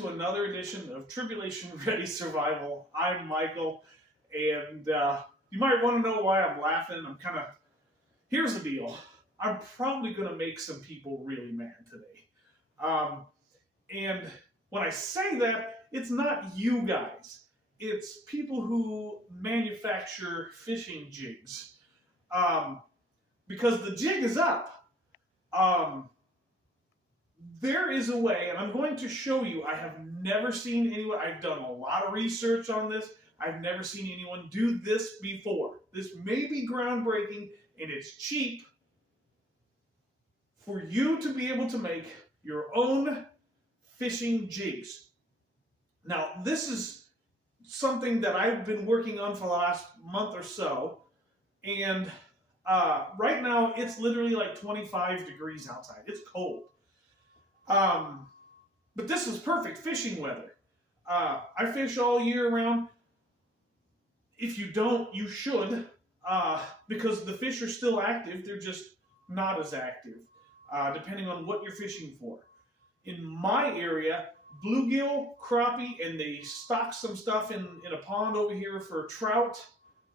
to another edition of Tribulation Ready Survival. I'm Michael, and you might want to know why I'm laughing. Here's the deal. I'm probably going to make some people really mad today. And when I say that, it's not you guys. It's people who manufacture fishing jigs. Because the jig is up. There is a way, and I'm going to show you. I have never seen anyone, I've done a lot of research on this. I've never seen anyone do this before. This may be groundbreaking, and it's cheap for you to be able to make your own fishing jigs. Now, this is something that I've been working on for the last month or so, and right now it's literally like 25 degrees outside. It's cold. But this is perfect fishing weather. I fish all year round. If you don't, you should, because the fish are still active. They're just not as active, depending on what you're fishing for. In my area, bluegill, crappie, and they stock some stuff in a pond over here for trout,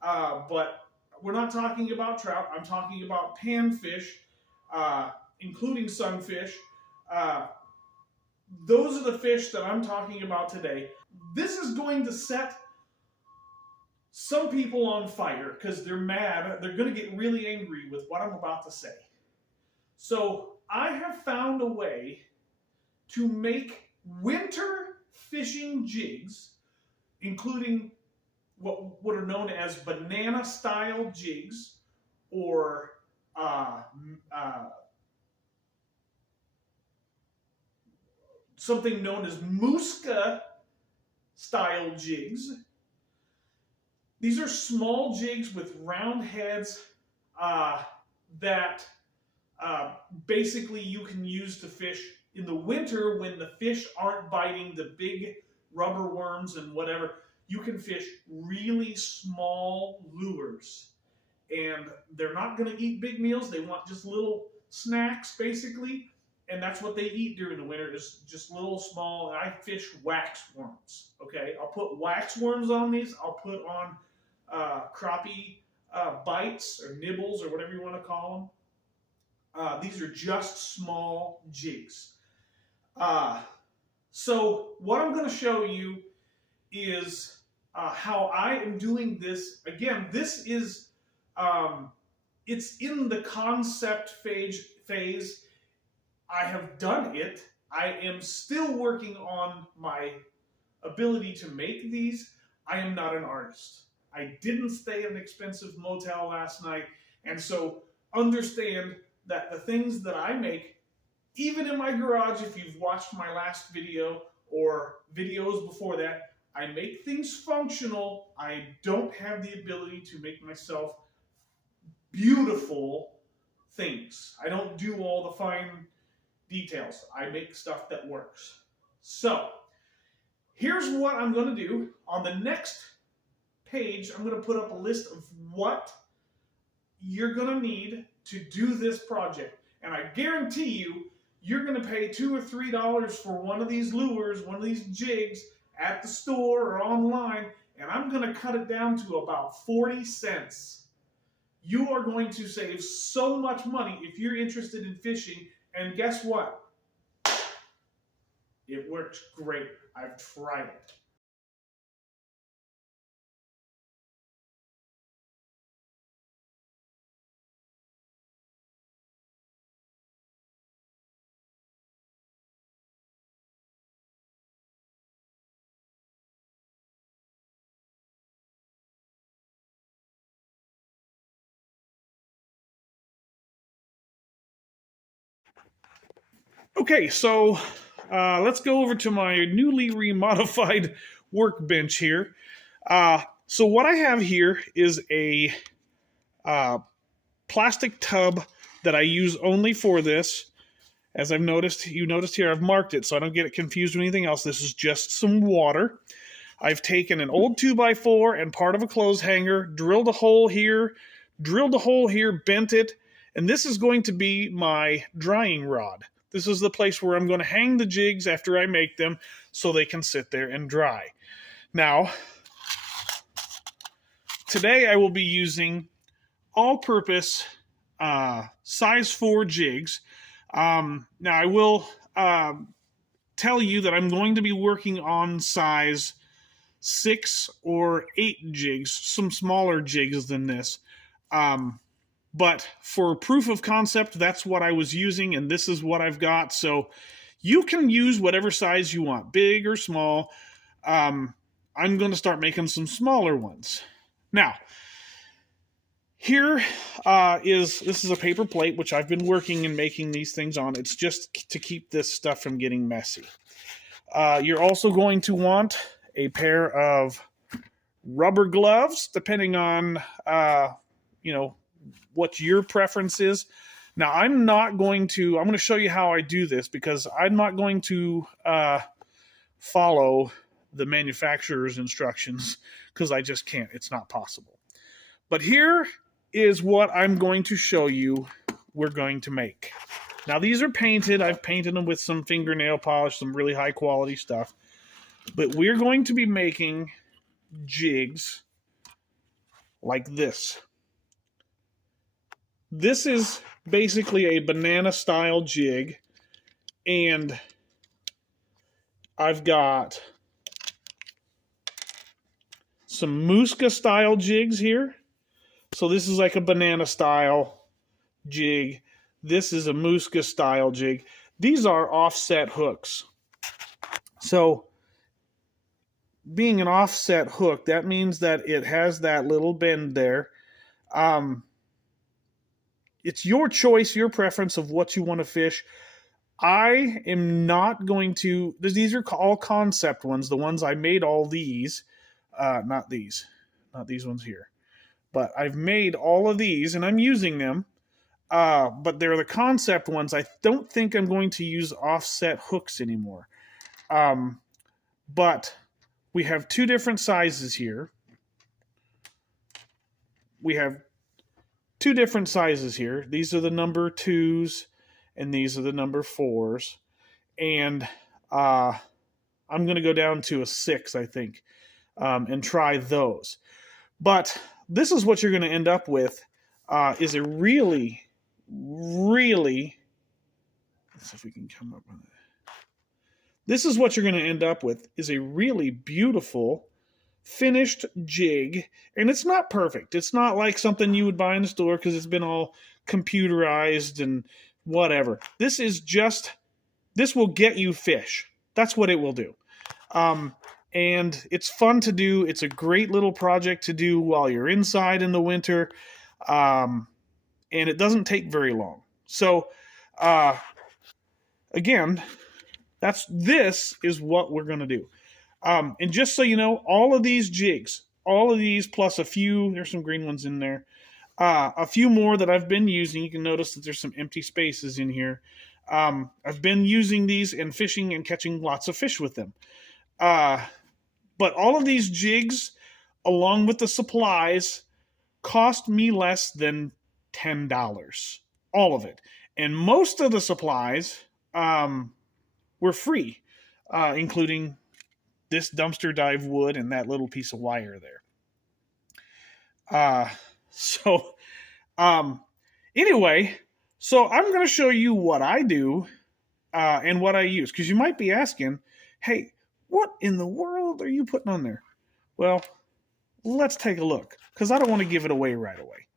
but we're not talking about trout. I'm talking about panfish, including sunfish. Those are the fish that I'm talking about today. This is going to set some people on fire because they're mad. They're going to get really angry with what I'm about to say. So I have found a way to make winter fishing jigs, including what are known as banana-style jigs, or something known as Muska-style jigs. These are small jigs with round heads that basically you can use to fish in the winter when the fish aren't biting the big rubber worms and whatever. You can fish really small lures, and they're not going to eat big meals. They want just little snacks, basically, and that's what they eat during the winter, is just little small. And I fish wax worms. Okay, I'll put wax worms on these. I'll put on crappie bites or nibbles or whatever you want to call them. These are just small jigs. So what I'm going to show you is how I am doing this. Again, this is, it's in the concept phase. I have done it. I am still working on my ability to make these. I am not an artist. I didn't stay in an expensive motel last night, and so understand that the things that I make, even in my garage, if you've watched my last video or videos before that, I make things functional. I don't have the ability to make myself beautiful things. I don't do all the fine details. I make stuff that works. So, here's what I'm going to do. On the next page, I'm going to put up a list of what you're going to need to do this project. And I guarantee you, you're going to pay $2 or $3 for one of these lures, one of these jigs, at the store or online, and I'm going to cut it down to about 40 cents. You are going to save so much money if you're interested in fishing, and guess what? It works great. I've tried it. Okay, so let's go over to my newly remodified workbench here. So what I have here is a plastic tub that I use only for this. As you noticed here, I've marked it so I don't get it confused with anything else. This is just some water. I've taken an old 2x4 and part of a clothes hanger, drilled a hole here, bent it, and this is going to be my drying rod. This is the place where I'm going to hang the jigs after I make them so they can sit there and dry. Now, today I will be using all-purpose size 4 jigs. Now I will tell you that I'm going to be working on size 6 or 8 jigs, some smaller jigs than this. But for proof of concept, that's what I was using, and this is what I've got. So you can use whatever size you want, big or small. I'm going to start making some smaller ones. Now, this is a paper plate, which I've been working and making these things on. It's just to keep this stuff from getting messy. You're also going to want a pair of rubber gloves, depending on, what your preference is. Now, I'm going to show you how I do this, because I'm not going to follow the manufacturer's instructions, because I just can't. It's not possible. But here is what I'm going to show you we're going to make. Now, these are painted. I've painted them with some fingernail polish, some really high quality stuff. But we're going to be making jigs like this. This is basically a banana style jig, and I've got some Musca style jigs here. So this is like a banana style jig. This is a Musca style jig. These are offset hooks. So being an offset hook, that means that it has that little bend there. It's your choice, your preference of what you want to fish. I am not going to, these are all concept ones, the ones I made all these, not these ones here. But I've made all of these, and I'm using them. But they're the concept ones. I don't think I'm going to use offset hooks anymore. But we have 2 different sizes here. We have 2 different sizes here. These are the number 2s, and these are the number 4s. And I'm going to go down to a 6, I think, and try those. But this is what you're going to end up with, is a really, really, let's see if we can come up with it. This is what you're going to end up with, is a really beautiful finished jig. And it's not perfect. It's not like something you would buy in the store because it's been all computerized and whatever. This will get you fish. That's what it will do. And it's fun to do. It's a great little project to do while you're inside in the winter. And it doesn't take very long. So, again, this is what we're going to do. And just so you know, all of these jigs, all of these plus a few, there's some green ones in there, a few more that I've been using. You can notice that there's some empty spaces in here. I've been using these and fishing and catching lots of fish with them. But all of these jigs, along with the supplies, cost me less than $10. All of it. And most of the supplies were free, including this dumpster dive wood and that little piece of wire there. Anyway, so I'm going to show you what I do and what I use. Because you might be asking, hey, what in the world are you putting on there? Well, let's take a look, because I don't want to give it away right away.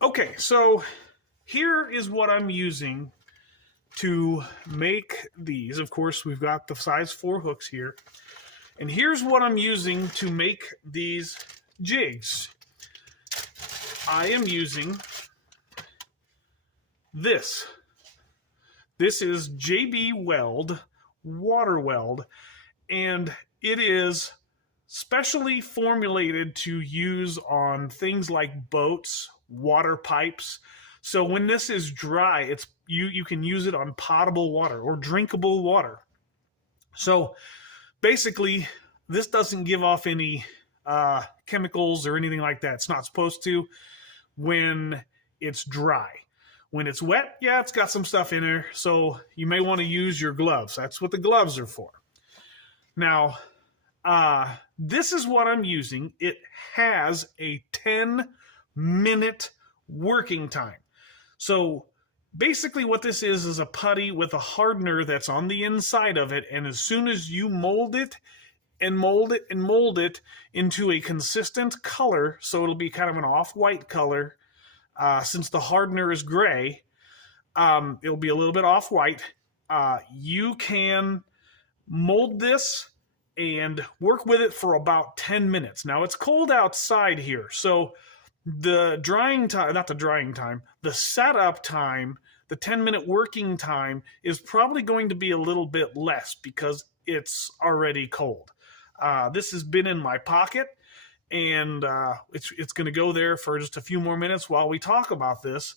Okay, so here is what I'm using to make these. Of course, we've got the size 4 hooks here. And here's what I'm using to make these jigs. I am using this. This is JB Weld, water weld, and it is specially formulated to use on things like boats, water pipes. So when this is dry, you can use it on potable water or drinkable water. So basically, this doesn't give off any chemicals or anything like that. It's not supposed to when it's dry. When it's wet, yeah, it's got some stuff in there, so you may want to use your gloves. That's what the gloves are for. Now, this is what I'm using. It has a 10-minute working time. So basically what this is a putty with a hardener that's on the inside of it, and as soon as you mold it and mold it and mold it into a consistent color, so it'll be kind of an off-white color, since the hardener is gray, it'll be a little bit off-white. You can mold this and work with it for about 10 minutes. Now, it's cold outside here, so the drying time, not the drying time, the setup time, the 10-minute working time is probably going to be a little bit less because it's already cold. This has been in my pocket, and it's going to go there for just a few more minutes while we talk about this.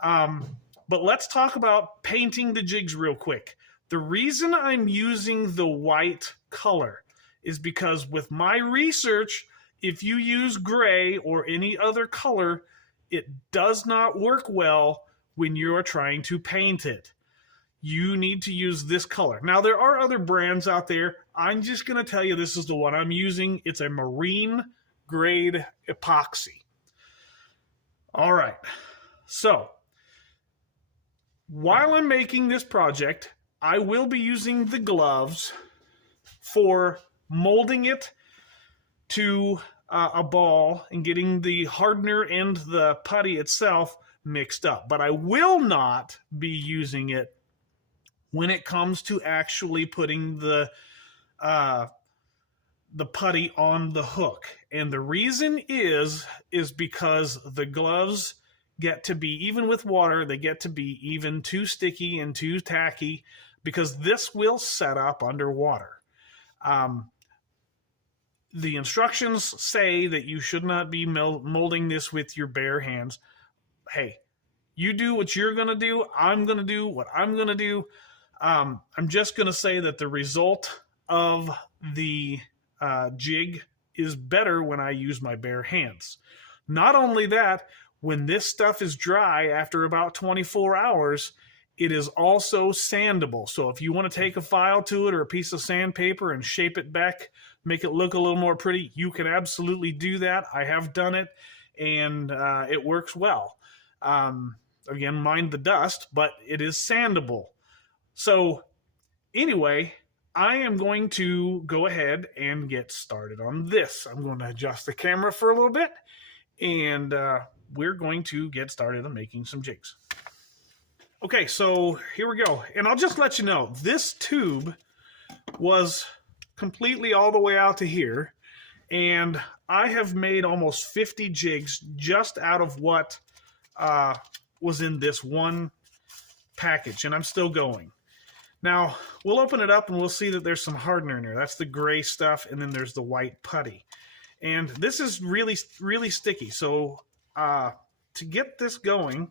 But let's talk about painting the jigs real quick. The reason I'm using the white color is because with my research, if you use gray or any other color, it does not work well when you are trying to paint it. You need to use this color. Now, there are other brands out there. I'm just going to tell you this is the one I'm using. It's a marine grade epoxy. All right. So, while I'm making this project, I will be using the gloves for molding it to a ball and getting the hardener and the putty itself mixed up. But I will not be using it when it comes to actually putting the putty on the hook. And the reason is because the gloves get to be, even with water, they get to be even too sticky and too tacky because this will set up underwater. The instructions say that you should not be molding this with your bare hands. Hey, you do what you're going to do. I'm going to do what I'm going to do. I'm just going to say that the result of the jig is better when I use my bare hands. Not only that, when this stuff is dry after about 24 hours, it is also sandable. So if you want to take a file to it or a piece of sandpaper and shape it back, make it look a little more pretty, you can absolutely do that. I have done it, and it works well. Again, mind the dust, but it is sandable. So anyway, I am going to go ahead and get started on this. I'm going to adjust the camera for a little bit, and we're going to get started on making some jigs. Okay, so here we go. And I'll just let you know, this tube was completely all the way out to here, and I have made almost 50 jigs just out of what was in this one package, and I'm still going. Now, we'll open it up and we'll see that there's some hardener in there. That's the gray stuff, and then there's the white putty. And this is really, really sticky. So to get this going,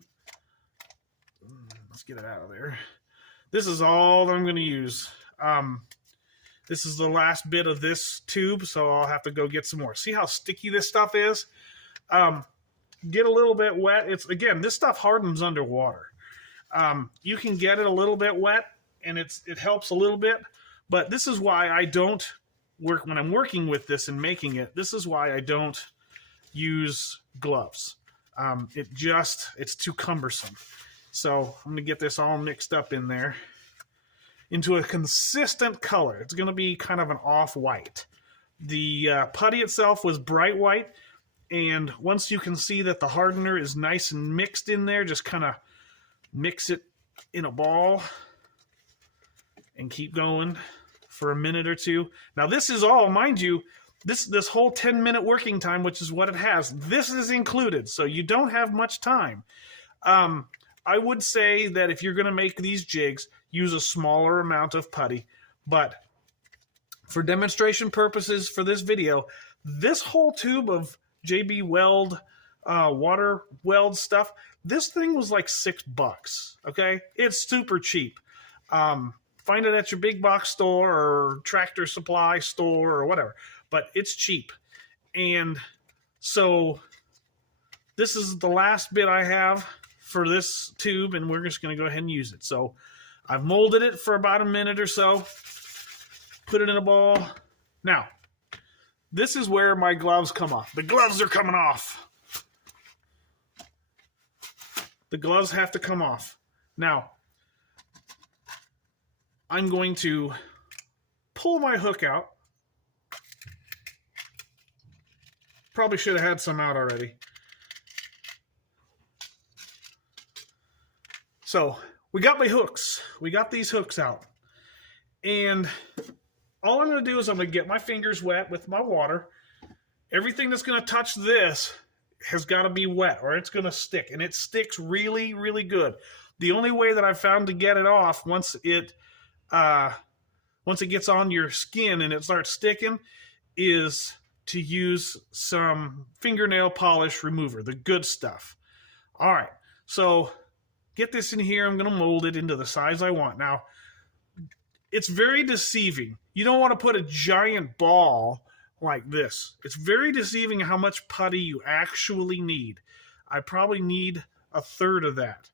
let's get it out of there. This is all that I'm going to use. This is the last bit of this tube, so I'll have to go get some more. See how sticky this stuff is? Get a little bit wet. Again, this stuff hardens underwater. You can get it a little bit wet, and it helps a little bit, but this is why I don't work when I'm working with this and making it. This is why I don't use gloves. It's too cumbersome. So I'm going to get this all mixed up in there into a consistent color. It's going to be kind of an off-white. The putty itself was bright white, and once you can see that the hardener is nice and mixed in there, just kind of mix it in a ball and keep going for a minute or two. Now this is all, mind you, this whole 10-minute working time, which is what it has, this is included, so you don't have much time. I would say that if you're going to make these jigs, use a smaller amount of putty, but for demonstration purposes for this video, this whole tube of JB Weld water weld stuff, this thing was like $6, okay? It's super cheap. Find it at your big box store or Tractor Supply store or whatever, but it's cheap. And so this is the last bit I have for this tube, and we're just going to go ahead and use it. So I've molded it for about a minute or so, put it in a ball. Now, this is where my gloves come off. The gloves are coming off. The gloves have to come off. Now, I'm going to pull my hook out. Probably should have had some out already. So we got my hooks. We got these hooks out. And all I'm going to do is I'm going to get my fingers wet with my water. Everything that's going to touch this has got to be wet or it's going to stick. And it sticks really, really good. The only way that I've found to get it off once it gets on your skin and it starts sticking is to use some fingernail polish remover, the good stuff. All right, so get this in here. I'm going to mold it into the size I want. Now, it's very deceiving. You don't want to put a giant ball like this. It's very deceiving how much putty you actually need. I probably need a third of that.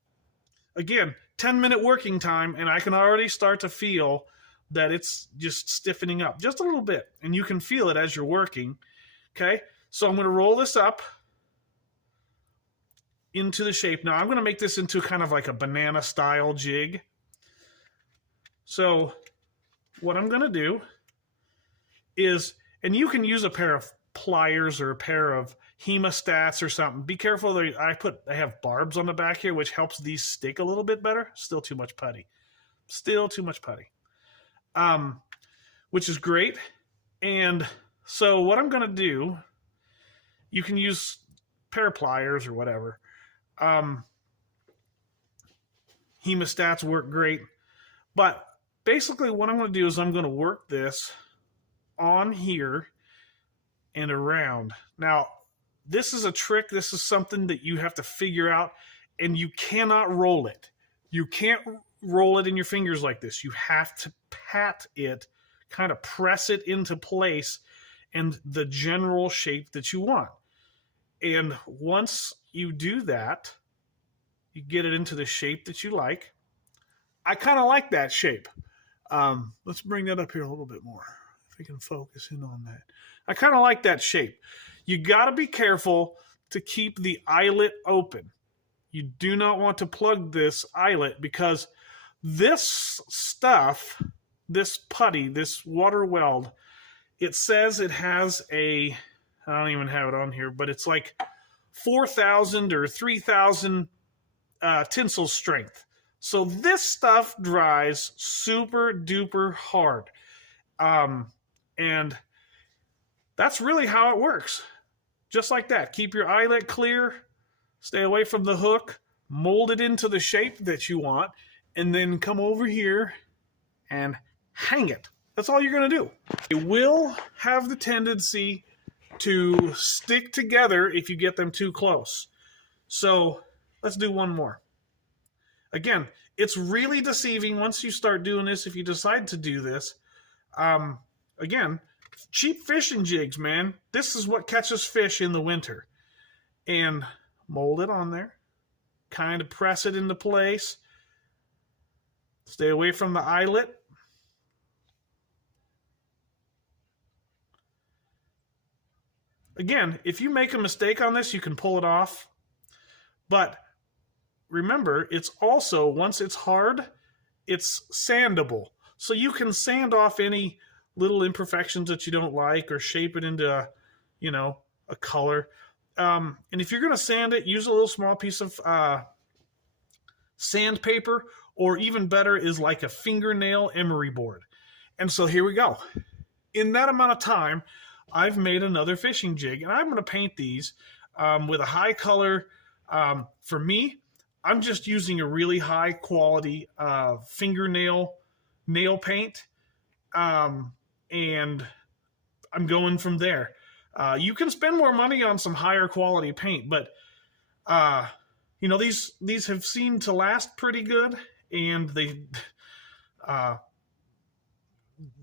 Again, 10-minute working time, and I can already start to feel that it's just stiffening up just a little bit. And you can feel it as you're working. Okay, so I'm going to roll this up into the shape. Now, I'm going to make this into kind of like a banana-style jig. So what I'm going to do is, and you can use a pair of pliers or a pair of hemostats or something. Be careful. I have barbs on the back here, which helps these stick a little bit better. Still too much putty. Still too much putty. Which is great. And so what I'm going to do, you can use a pair of pliers or whatever. Hemostats work great. But basically what I'm going to do is I'm going to work this on here and around. Now, this is a trick. This is something that you have to figure out, and you cannot roll it. You can't roll it in your fingers like this. You have to pat it, kind of press it into place and the general shape that you want. And once you do that, you get it into the shape that you like. I kind of like that shape. Let's bring that up here a little bit more. If we can focus in on that. I kind of like that shape. You got to be careful to keep the eyelet open. You do not want to plug this eyelet because this stuff, this putty, this water weld, it says it has I don't even have it on here, but it's like 4,000 or 3,000 tensile strength. So this stuff dries super duper hard. And that's really how it works. Just like that. Keep your eyelet clear, stay away from the hook, mold it into the shape that you want, and then come over here and hang it. That's all you're going to do. It will have the tendency to stick together if you get them too close. So let's do one more. Again, it's really deceiving once you start doing this if you decide to do this. Again, cheap fishing jigs, man. This is what catches fish in the winter. And mold it on there. Kind of press it into place. Stay away from the eyelet. Again, if you make a mistake on this, you can pull it off. But remember, it's also, once it's hard, it's sandable. So you can sand off any little imperfections that you don't like or shape it into, a color. And if you're going to sand it, use a little small piece of sandpaper, or even better is like a fingernail emery board. And so here we go. In that amount of time, I've made another fishing jig, and I'm going to paint these with a high color. For me, I'm just using a really high quality fingernail nail paint, and I'm going from there. You can spend more money on some higher quality paint, but these have seemed to last pretty good, and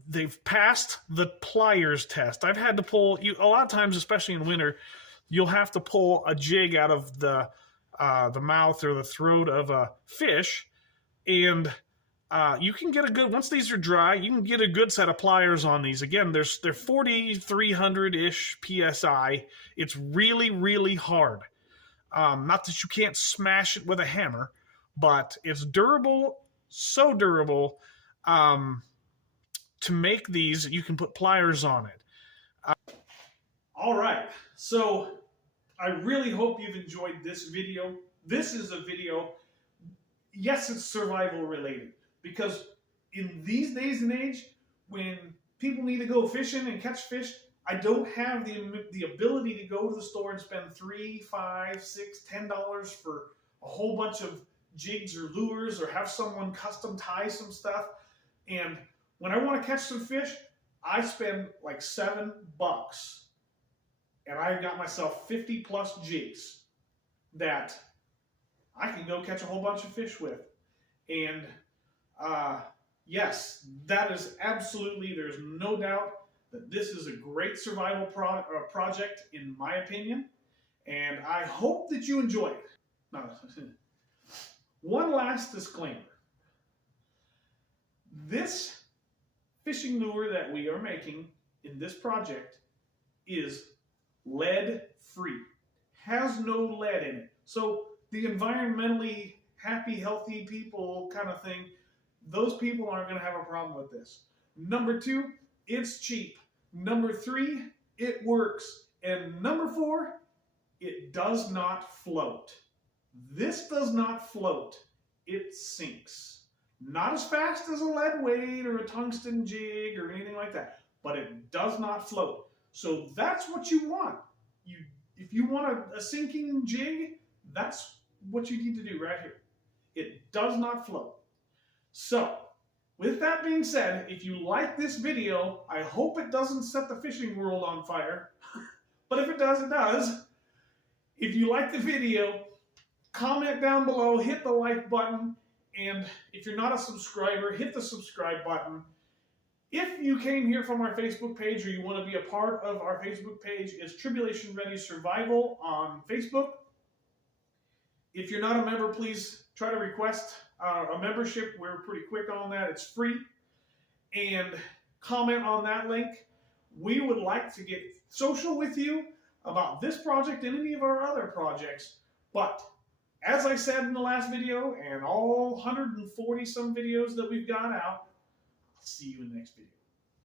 they've passed the pliers test. I've had to pull a lot of times, especially in winter, you'll have to pull a jig out of the the mouth or the throat of a fish, and you can get a good, once these are dry, you can get a good set of pliers on these. Again, they're 4,300-ish PSI. It's really, really hard. Not that you can't smash it with a hammer, but it's durable, so durable. To make these, you can put pliers on it. All right, so I really hope you've enjoyed this video. This is a video, yes, it's survival related, because in these days and age, when people need to go fishing and catch fish, I don't have the ability to go to the store and spend $3, $5, $6, $10 for a whole bunch of jigs or lures, or have someone custom tie some stuff. And when I want to catch some fish, I spend like $7, and I've got myself 50 plus jigs that I can go catch a whole bunch of fish with. And yes, that is absolutely, there's no doubt that this is a great survival project, in my opinion. And I hope that you enjoy it. Now, one last disclaimer. This fishing lure that we are making in this project is lead free. Has no lead in it. So the environmentally happy, healthy people kind of thing, those people aren't going to have a problem with this. Number 2, it's cheap. Number 3, it works. And number 4, it does not float. This does not float. It sinks. Not as fast as a lead weight or a tungsten jig or anything like that, but it does not float. So that's what you want. If you want a sinking jig, that's what you need to do right here. It does not float. So, with that being said, if you like this video, I hope it doesn't set the fishing world on fire. But if it does, it does. If you like the video, comment down below, hit the like button, and if you're not a subscriber, hit the subscribe button. If you came here from our Facebook page, or you want to be a part of our Facebook page, it's Tribulation Ready Survival on Facebook. If you're not a member, please try to request a membership. We're pretty quick on that. It's free. And comment on that link. We would like to get social with you about this project and any of our other projects. But as I said in the last video, and all 140 some videos that we've got out, I'll see you in the next video.